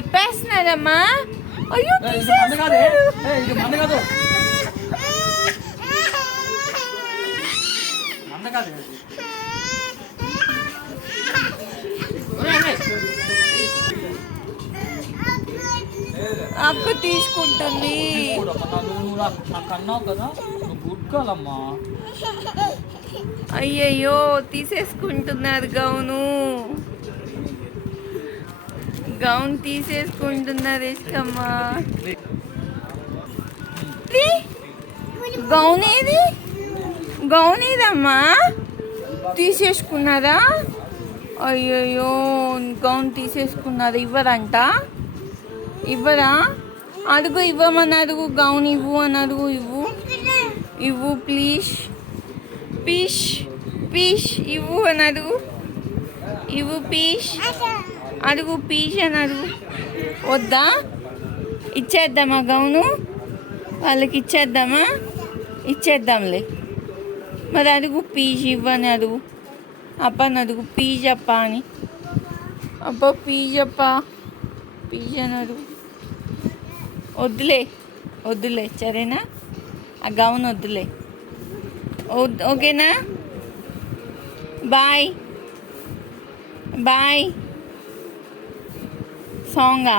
ఇప్పేస్తున్నారమ్మా. అయ్యో తీసేస్తున్నారు. అక్క తీసుకుంటుంది. అయ్యయ్యో తీసేసుకుంటున్నారు గౌన్ తీసేసుకుంటున్నారు. ఇష్టమ్మా గౌన్ ఏదమ్మా తీసేసుకున్నారా? అయ్యయ్యో గౌన్ తీసేసుకున్నారు. ఇవ్వరా? అడుగు, ఇవ్వమని అడుగు. గౌన్ ఇవ్వు అని అడుగు. ఇవ్వు ప్లీజ్ పీష్ ఇవ్వు అని అడుగు. ఇవ్వు పీష్ అడుగు. పీష్ అని అడుగు. వద్దా? ఇచ్చేద్దామా గౌను? వాళ్ళకి ఇచ్చేద్దాంలే. మరి అడుగు పీజ్ ఇవ్వని అడుగు. అప్పని అడుగు పీజ్ అప్ప అని. అబ్బా పీజ్ అని అడుగు. వద్దులే సరేనా? ఆ గౌన్ వద్దులే. ఓకేనా? బాయ్ సాంగా